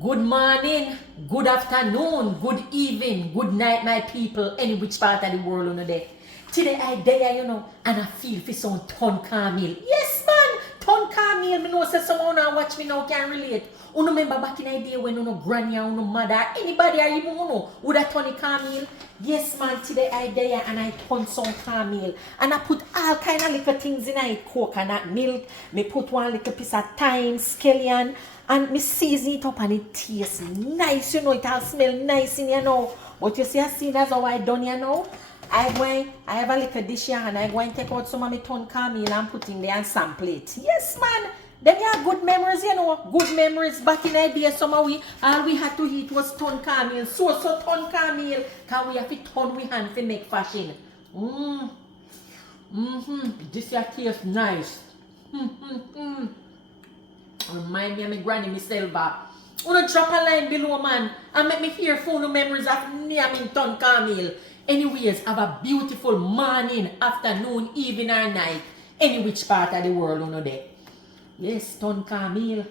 Good morning, good afternoon, good evening, good night, my people, any which part of the world on the day. Today I there, and I feel for some ton carnmeal. Yes, man, ton carnmeal. Me know say someone now watch me now can relate. Uno remember back in the day when uno granny or uno mother, anybody or even uno would have ton carnmeal. Yes, man, today I there and I ton some carnmeal. And I put all kind of little things in it. Coconut milk, me put one little piece of thyme, scallion, and me season it up and it tastes nice, it all smell nice in here now. But you see, I see that's how I done here now. I have a little dish here and I go and take out some of my ton carnmeal and put in there and sample it. Yes, man. Them are good memories, Good memories. Back in the day, all we had to eat was ton carnmeal. So ton carnmeal. Because we have to turn we hand to make fashion. This here tastes nice. Remind me of my granny, my Selva. Wanna drop a line below, man, and make me hear phone memories of nyamming ton carnmeal. Anyways, have a beautiful morning, afternoon, evening, or night. Any which part of the world you know there. Yes, ton carnmeal.